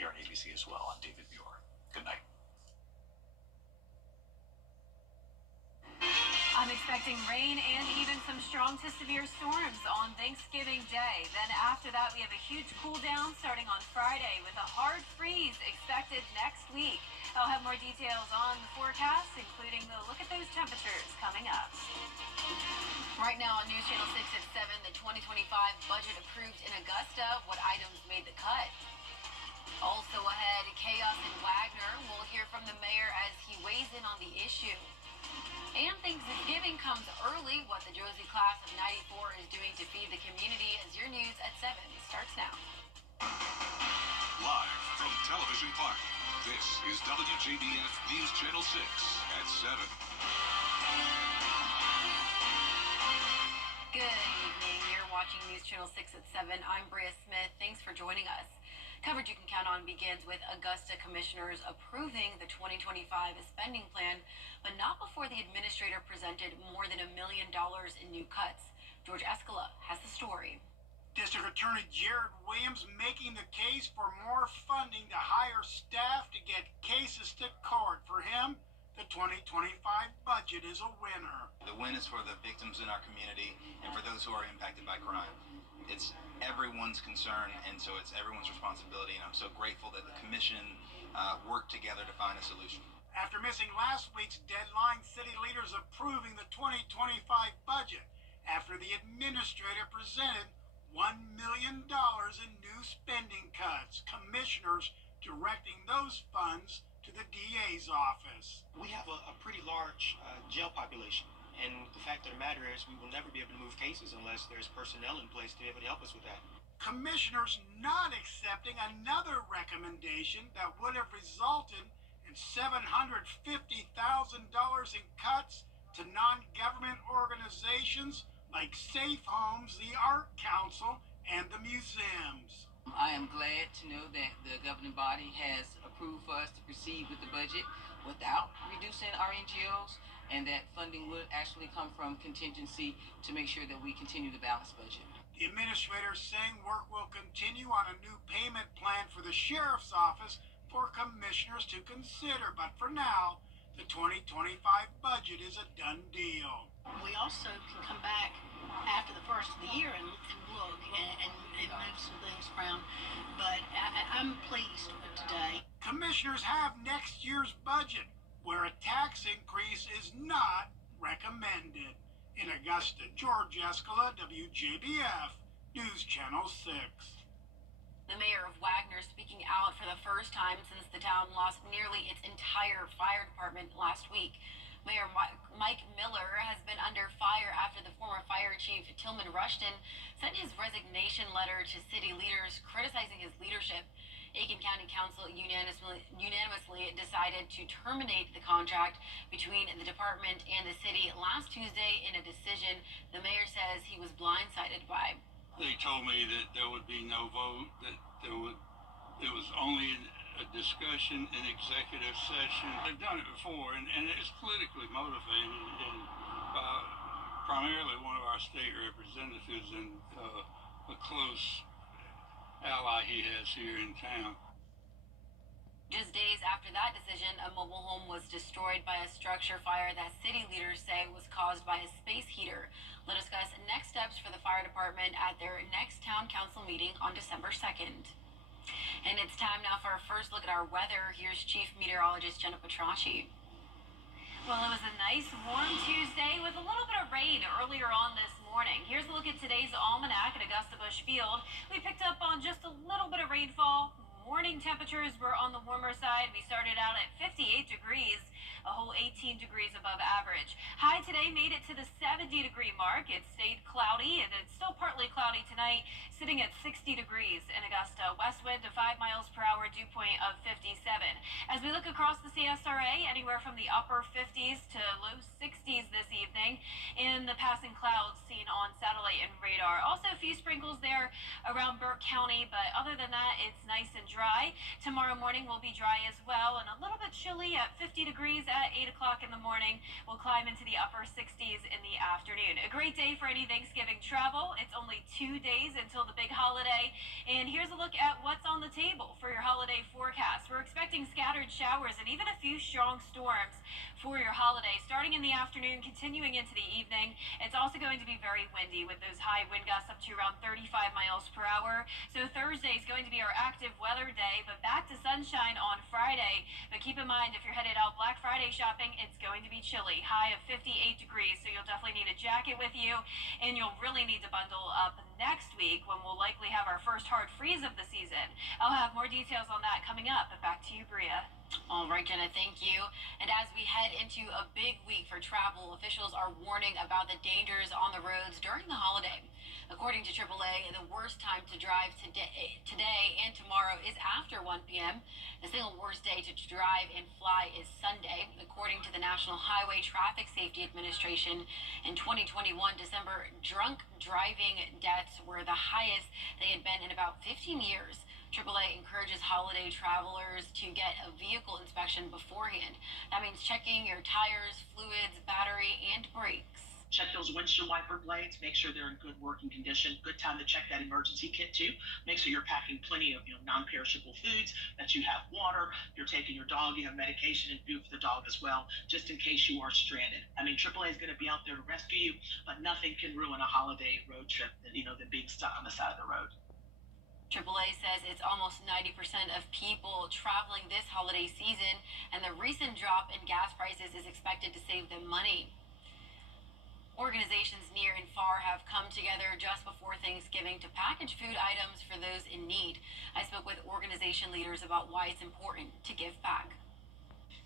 here on ABC as well. I'm David Muir. Good night. I'm expecting rain and even some strong to severe storms on Thanksgiving Day. Then after that, we have a huge cool down starting on Friday with a hard freeze expected next week. I'll have more details on the forecast, including the look at those temperatures coming up. Right now on News Channel 6 at 7, the 2025 budget approved in Augusta. What items made the cut? Also ahead, chaos in Wagner. We'll hear from the mayor as he weighs in on the issue. And Thanksgiving comes early. What the Josie class of 94 is doing to feed the community as your news at 7 starts now. Live from Television Park, this is WJBF News Channel 6 at 7. Good evening. You're watching News Channel 6 at 7. I'm Bria Smith. Thanks for joining us. Coverage you can count on begins with Augusta commissioners approving the 2025 spending plan, but not before the administrator presented more than $1 million in new cuts. George Escala has the story. District Attorney Jared Williams making the case for more funding to hire staff to get cases to court. For him, the 2025 budget is a winner. The win is for the victims in our community and for those who are impacted by crime. It's everyone's concern, and so it's everyone's responsibility, and I'm so grateful that the commission worked together to find a solution. After missing last week's deadline, city leaders approving the 2025 budget after the administrator presented $1 million in new spending cuts. Commissioners directing those funds to the DA's office. We have a pretty large jail population. And the fact of the matter is we will never be able to move cases unless there's personnel in place to be able to help us with that. Commissioners not accepting another recommendation that would have resulted in $750,000 in cuts to non-government organizations like Safe Homes, the Art Council, and the museums. I am glad to know that the governing body has approved for us to proceed with the budget without reducing our NGOs, and that funding would actually come from contingency to make sure that we continue the balanced budget. The administrator saying work will continue on a new payment plan for the sheriff's office for commissioners to consider. But for now, the 2025 budget is a done deal. We also can come back after the first of the year and look and move some things around. But I'm pleased with today. Commissioners have next year's budget, where a tax increase is not recommended. In Augusta, George Escala, WJBF, News Channel 6. The mayor of Wagner speaking out for the first time since the town lost nearly its entire fire department last week. Mayor Mike Miller has been under fire after the former fire chief, Tillman Rushton, sent his resignation letter to city leaders criticizing his leadership. Aiken County Council unanimously decided to terminate the contract between the department and the city last Tuesday in a decision the mayor says he was blindsided by. They told me that there would be no vote, that it was only a discussion in executive session. They've done it before, and it's politically motivated, and primarily one of our state representatives and a close ally he has here in town. Just days after that decision, a mobile home was destroyed by a structure fire that city leaders say was caused by a space heater. We'll discuss next steps for the fire department at their next town council meeting on December 2nd. And it's time now for our first look at our weather. Here's Chief Meteorologist Jenna Petracci. Well, it was a nice warm Tuesday with a little bit of rain earlier on this morning. Here's a look at today's almanac at Augusta Busch Field. We picked up on just a little bit of rainfall. Morning temperatures were on the warmer side. We started out at 58 degrees, a whole 18 degrees above average. High today made it to the 70-degree mark. It stayed cloudy, and it's still partly cloudy tonight, sitting at 60 degrees in Augusta. West wind to 5 miles per hour, dew point of 57. As we look across the CSRA, anywhere from the upper 50s to low 60s this evening in the passing clouds seen on satellite and radar. Also a few sprinkles there around Burke County, but other than that, it's nice and dry. Tomorrow morning will be dry as well, and a little bit chilly at 50 degrees at 8 o'clock in the morning. We'll climb into the upper 60s in the afternoon. A great day for any Thanksgiving travel. It's only 2 days until the big holiday, and here's a look at what's on the table for your holiday showers and even a few strong storms for your holiday, starting in the afternoon, continuing into the evening. It's also going to be very windy with those high wind gusts up to around 35 miles per hour. So Thursday is going to be our active weather day, but back to sunshine on Friday. But keep in mind, if you're headed out Black Friday shopping, it's going to be chilly, high of 58 degrees. So you'll definitely need a jacket with you, and you'll really need to bundle up next week when we'll likely have our first hard freeze of the season. I'll have more details on that coming up, but back to you, Bria. All right, Jenna, thank you. And as we head into a big week for travel, officials are warning about the dangers on the roads during the holiday. According to AAA, the worst time to drive today and tomorrow is after 1 p.m. The single worst day to drive and fly is Sunday. According to the National Highway Traffic Safety Administration, in 2021, December drunk driving deaths were the highest they had been in about 15 years. AAA encourages holiday travelers to get a vehicle inspection beforehand. That means checking your tires, fluids, battery, and brakes. Check those windshield wiper blades, make sure they're in good working condition. Good time to check that emergency kit too. Make sure you're packing plenty of non-perishable foods, that you have water, you're taking your dog, you have medication and food for the dog as well, just in case you are stranded. I mean, AAA is going to be out there to rescue you, but nothing can ruin a holiday road trip than being stuck on the side of the road. AAA says it's almost 90% of people traveling this holiday season, and the recent drop in gas prices is expected to save them money. Organizations near and far have come together just before Thanksgiving to package food items for those in need. I spoke with organization leaders about why it's important to give back.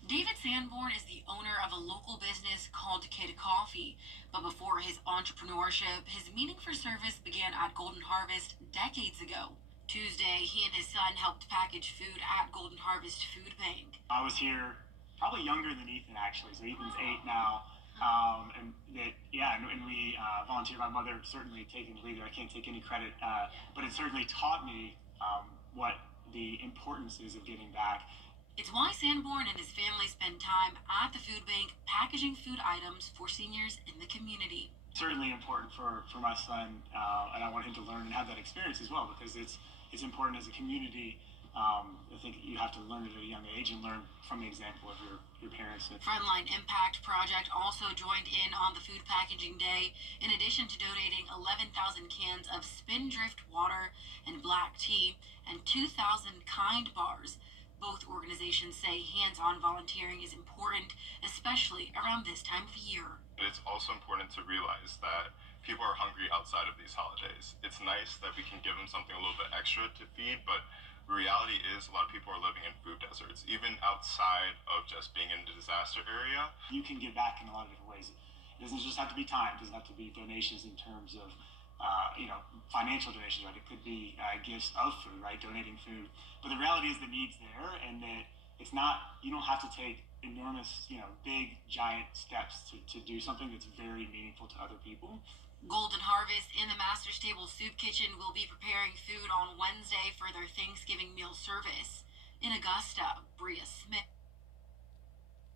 David Sanborn is the owner of a local business called Kid Coffee. But before his entrepreneurship, his meaning for service began at Golden Harvest decades ago. Tuesday, he and his son helped package food at Golden Harvest Food Bank. I was here probably younger than Ethan, actually. So Ethan's 8 now. And we volunteered. My mother certainly taking the lead. I can't take any credit, but it certainly taught me what the importance is of giving back. It's why Sanborn and his family spend time at the food bank packaging food items for seniors in the community. Certainly important for my son, and I want him to learn and have that experience as well, because it's important as a community. I think you have to learn at a young age and learn from the example of your parents. Frontline Impact Project also joined in on the food packaging day, in addition to donating 11,000 cans of Spindrift water and black tea and 2,000 Kind bars. Both organizations say hands-on volunteering is important, especially around this time of year. It's also important to realize that people are hungry outside of these holidays. It's nice that we can give them something a little bit extra to feed, but the reality is a lot of people are living in food deserts, even outside of just being in the disaster area. You can give back in a lot of different ways. It doesn't just have to be time. It doesn't have to be donations in terms of financial donations, right? It could be gifts of food, right? Donating food. But the reality is the need's there, and that it's not, you don't have to take enormous, big, giant steps to do something that's very meaningful to other people. Golden Harvest in the Master's Table Soup Kitchen will be preparing food on Wednesday for their Thanksgiving meal service. In Augusta, Bria Smith.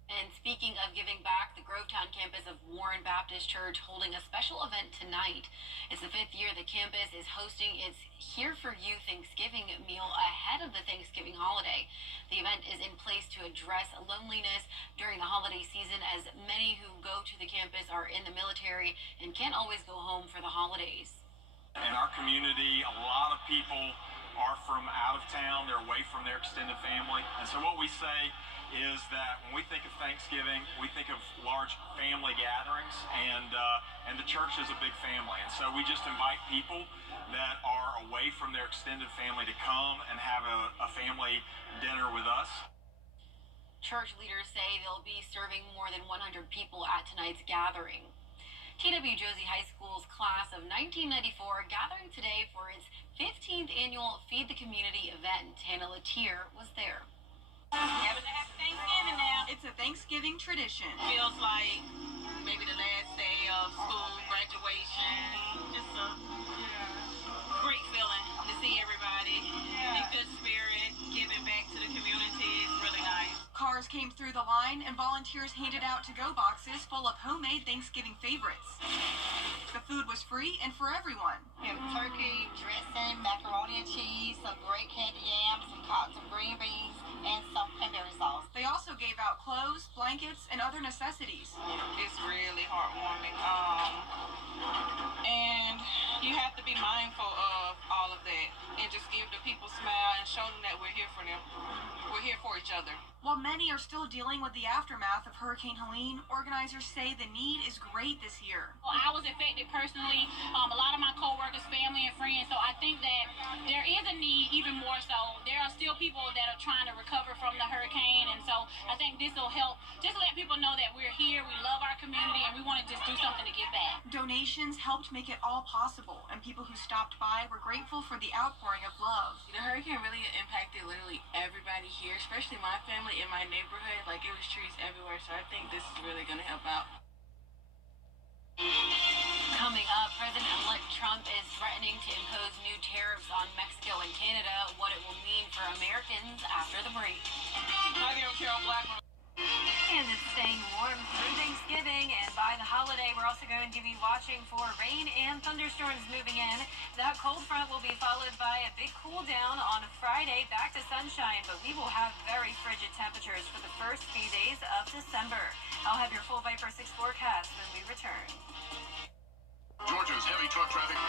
And speaking of giving back, the Grovetown campus of Warren Baptist Church holding a special event tonight. It's the 5th year the campus is hosting its Here For You Thanksgiving meal ahead of the Thanksgiving holiday. The event is in place to address loneliness during the holiday season, as many who go to the campus are in the military and can't always go home for the holidays. In our community, a lot of people are from out of town. They're away from their extended family. And so what we say is that when we think of Thanksgiving, we think of large family gatherings, and the church is a big family. And so we just invite people that are away from their extended family to come and have a family dinner with us. Church leaders say they'll be serving more than 100 people at tonight's gathering. TW Josie High School's class of 1994 gathering today for its 15th annual Feed the Community event. Hannah Latier was there. Happy to have Thanksgiving now. It's a Thanksgiving tradition. Feels like maybe the last day of school, graduation. Just a great feeling to see everybody in good spirit, giving back to the community. It's really nice. Cars came through the line and volunteers handed out to-go boxes full of homemade Thanksgiving favorites. The food was free and for everyone. We have turkey, dressing, macaroni and cheese, some great candy yams, some collard green beans, and some cranberry sauce. The blankets, and other necessities. It's really heartwarming. And you have to be mindful of all of that and just give the people a smile and show them that we're here for them. We're here for each other. While many are still dealing with the aftermath of Hurricane Helene, organizers say the need is great this year. Well, I was affected personally, a lot of my co-workers, family, and friends, so I think that there is a need even more so. There are still people that are trying to recover from the hurricane, and so I think this will help just let people know that we're here, we love our community, and we want to just do something to give back. Donations helped make it all possible, and people who stopped by were grateful for the outpouring of love. The hurricane really impacted literally everybody here, especially my family in my neighborhood. Like, it was trees everywhere, so I think this is really going to help out. Coming up, President-elect Trump is threatening to impose new tariffs on Mexico and Canada, what it will mean for Americans after the break. And it's staying warm through Thanksgiving, and by the holiday, we're also going to be watching for rain and thunderstorms moving in. That cold front will be followed by a big cool down on Friday, back to sunshine, but we will have very frigid temperatures for the first few days of December. I'll have your full Viper 6 forecast when we return. Georgia's heavy truck traffic.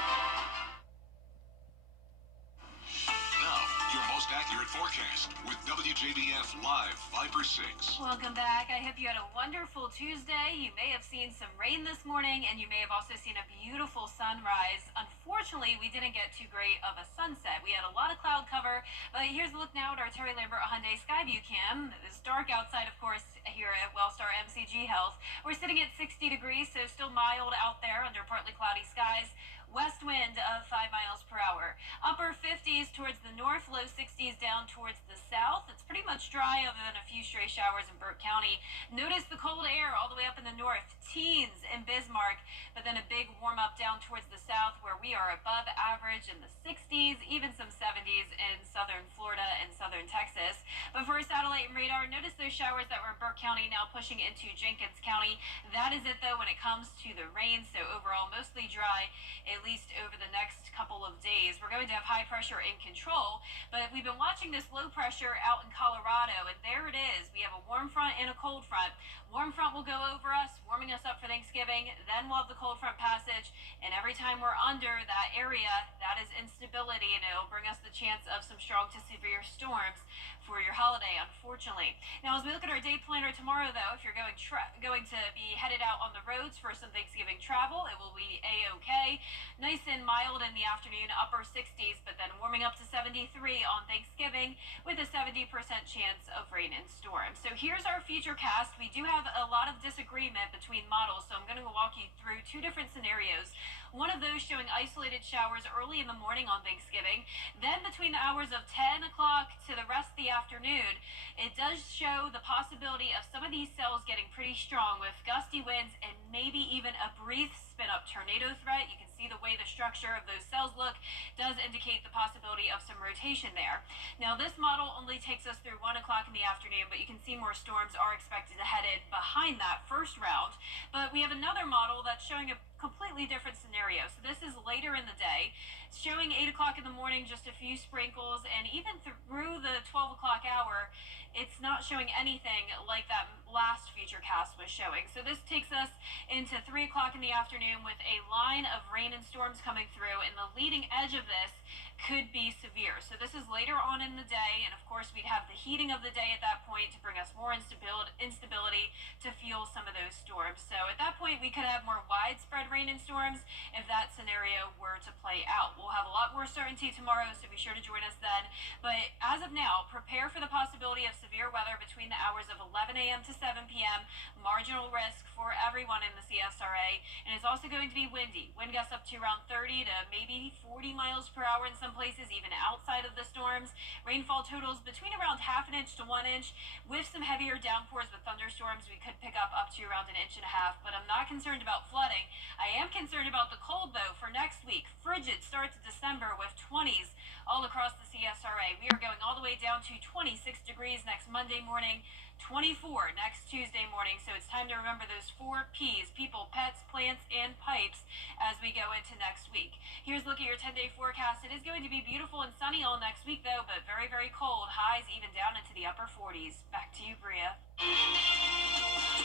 Now, your most accurate forecast with WJBF Live Viper 6. Welcome back. I hope you had a wonderful Tuesday. You may have seen some rain this morning, and you may have also seen a beautiful sunrise. Unfortunately, we didn't get too great of a sunset. We had a lot of cloud cover, but here's a look now at our Terry Lambert Hyundai Skyview cam. It's dark outside, of course, here at Wellstar MCG Health. We're sitting at 60 degrees, so still mild out there under partly cloudy skies. West wind of 5 miles per hour. Upper 50s towards the north, low 60s down towards the south. It's pretty much dry other than a few stray showers in Burke County. Notice the cold air all the way up in the north, teens in Bismarck, but then a big warm up down towards the south where we are above average in the 60s, even some 70s in southern Florida and southern Texas. But for a satellite and radar, notice those showers that were in Burke County now pushing into Jenkins County. That is it though when it comes to the rain, so overall mostly dry, at least over the next couple of days. We're going to have high pressure in control, but we've been watching this low pressure out in Colorado, and there it is. We have a warm front and a cold front. Warm front will go over us, warming us up for Thanksgiving. Then we'll have the cold front passage, and every time we're under that area, that is instability, and it'll bring us the chance of some strong to severe storms for your holiday, unfortunately. Now, as we look at our day planner tomorrow, though, if you're going to be headed out on the roads for some Thanksgiving travel, it will be A-OK. Nice and mild in the afternoon, upper 60s, but then warming up to 73 on Thanksgiving with a 70% chance of rain and storms. So here's our future cast. We do have a lot of disagreement between models, so I'm going to walk you through two different scenarios. One of those showing isolated showers early in the morning on Thanksgiving. Then between the hours of 10 o'clock to the rest of the afternoon, it does show the possibility of some of these cells getting pretty strong with gusty winds and maybe even a brief spin-up tornado threat. You can see the way the structure of those cells look does indicate the possibility of some rotation there. Now, this model only takes us through 1 o'clock in the afternoon, but you can see more storms are expected to head in behind that first round. But we have another model that's showing a completely different scenario. So this is later in the day. It's showing 8 o'clock in the morning, just a few sprinkles, and even through the 12 o'clock hour, it's not showing anything like that last future cast was showing. So this takes us into 3 o'clock in the afternoon with a line of rain and storms coming through, and the leading edge of this could be severe. So this is later on in the day, and of course we'd have the heating of the day at that point to bring us more instability to fuel some of those storms. So at that point we could have more widespread rain and storms if that scenario were to play out. We'll have a lot more certainty tomorrow, so be sure to join us then. But as of now, prepare for the possibility of severe weather between the hours of 11 a.m. to 7 p.m. Marginal risk for everyone in the CSRA, and it's also going to be windy. Wind gusts up to around 30 to maybe 40 miles per hour in some places, even outside of the storms. Rainfall totals between around half an inch to 1 inch, with some heavier downpours with thunderstorms. We could pick up to around 1.5 inches, but I'm not concerned about flooding. I am concerned about the cold, though, for next week. Frigid start to December with 20s all across the CSRA. We are going all the way down to 26 degrees next Monday. Monday morning, 24 next Tuesday morning. So it's time to remember those 4 P's: people, pets, plants, and pipes as we go into next week. Here's a look at your 10-day forecast. It is going to be beautiful and sunny all next week, though, but very, very cold. Highs even down into the upper 40s. Back to you, Bria.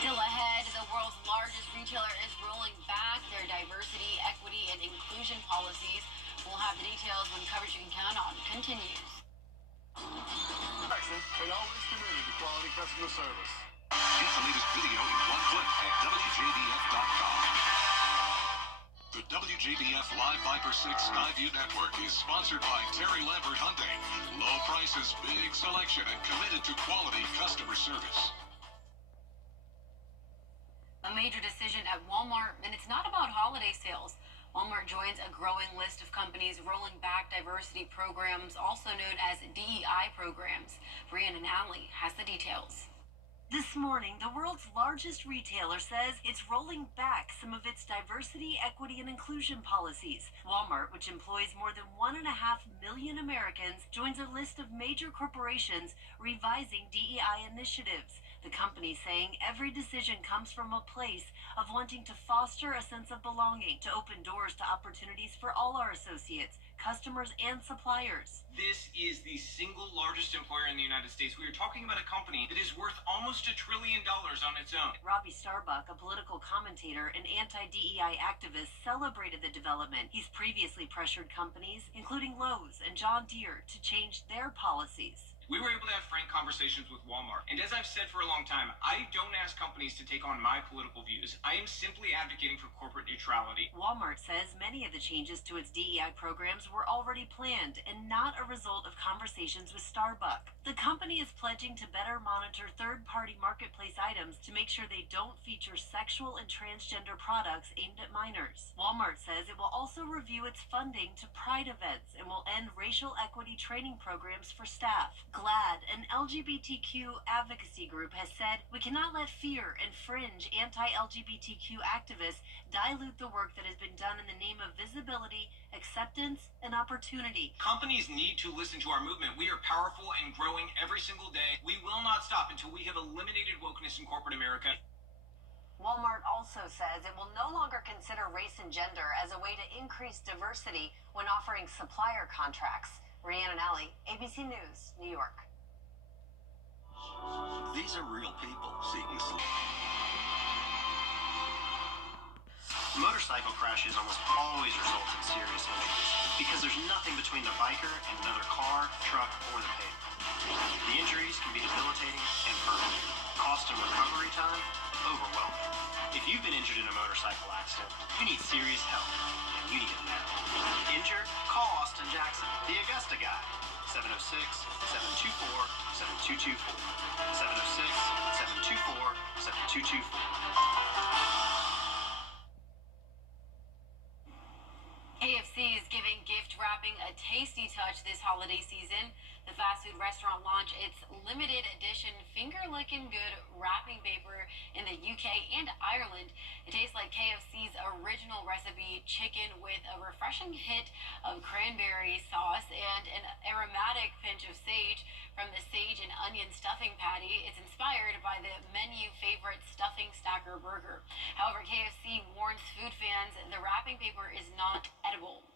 Still ahead, the world's largest retailer is rolling back their diversity, equity, and inclusion policies. We'll have the details when coverage you can count on continues. And always committed to quality customer service. Get the latest video in one click at WJBF.com. The WJBF Live Viper 6 Skyview Network is sponsored by Terry Lambert Hyundai. Low prices, big selection, and committed to quality customer service. A major decision at Walmart, and it's not about holiday sales. Walmart joins a growing list of companies rolling back diversity programs, also known as DEI programs. Brianna Nally has the details. This morning, the world's largest retailer says it's rolling back some of its diversity, equity, and inclusion policies. Walmart, which employs more than 1.5 million Americans, joins a list of major corporations revising DEI initiatives. The company saying every decision comes from a place of wanting to foster a sense of belonging, to open doors to opportunities for all our associates, customers, and suppliers. This is the single largest employer in the United States. We are talking about a company that is worth almost $1 trillion on its own. Robbie Starbuck, a political commentator and anti-DEI activist, celebrated the development. He's previously pressured companies, including Lowe's and John Deere, to change their policies. We were able to have frank conversations with Walmart. And as I've said for a long time, I don't ask companies to take on my political views. I am simply advocating for corporate neutrality. Walmart says many of the changes to its DEI programs were already planned and not a result of conversations with Starbucks. The company is pledging to better monitor third-party marketplace items to make sure they don't feature sexual and transgender products aimed at minors. Walmart says it will also review its funding to Pride events and will end racial equity training programs for staff. GLAD, an LGBTQ advocacy group, has said we cannot let fear and fringe anti-LGBTQ activists dilute the work that has been done in the name of visibility, acceptance, and opportunity. Companies need to listen to our movement. We are powerful and growing every single day. We will not stop until we have eliminated wokeness in corporate America. Walmart also says it will no longer consider race and gender as a way to increase diversity when offering supplier contracts. Brianna Nally, ABC News, New York. These are real people seeking Motorcycle crashes almost always result in serious injuries because there's nothing between the biker and another car, truck, or the pavement. The injuries can be debilitating and permanent. Cost and recovery time, overwhelming. If you've been injured in a motorcycle accident, you need serious help, and you need it now. Injured? Call Austin Jackson, the Augusta guy. 706-724-7224. 706-724-7224. KFC is giving gift wrapping a tasty touch this holiday season. The fast food restaurant launched its limited edition finger-licking good wrapping paper in the UK and Ireland. It tastes like KFC's original recipe chicken with a refreshing hit of cranberry sauce and an aromatic pinch of sage from the sage and onion stuffing patty. It's inspired by the menu favorite stuffing stacker burger. However, KFC warns food fans the wrapping paper is not edible.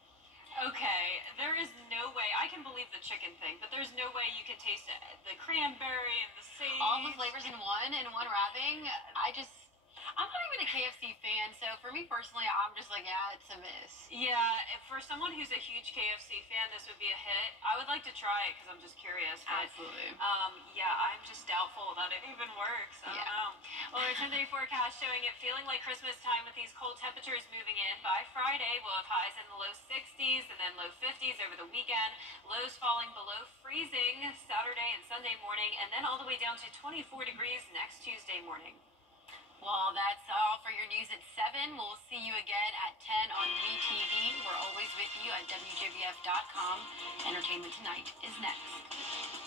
Okay, there is no way. I can believe the chicken thing, but there's no way you can taste it. The cranberry and the sage. All the flavors in one wrapping. I'm not even a KFC fan, so for me personally, I'm just like, yeah, it's a miss. Yeah, for someone who's a huge KFC fan, this would be a hit. I would like to try it because I'm just curious. But, Absolutely. Yeah, I'm just doubtful that it even works. I don't know. Well, our 10-day forecast showing it feeling like Christmas time with these cold temperatures moving in. By Friday, we'll have highs in the low 60s and then low 50s over the weekend. Lows falling below freezing Saturday and Sunday morning, and then all the way down to 24 degrees next Tuesday morning. Well, that's all for your news at 7. We'll see you again at 10 on WeTV. We're always with you at WJBF.com. Entertainment Tonight is next.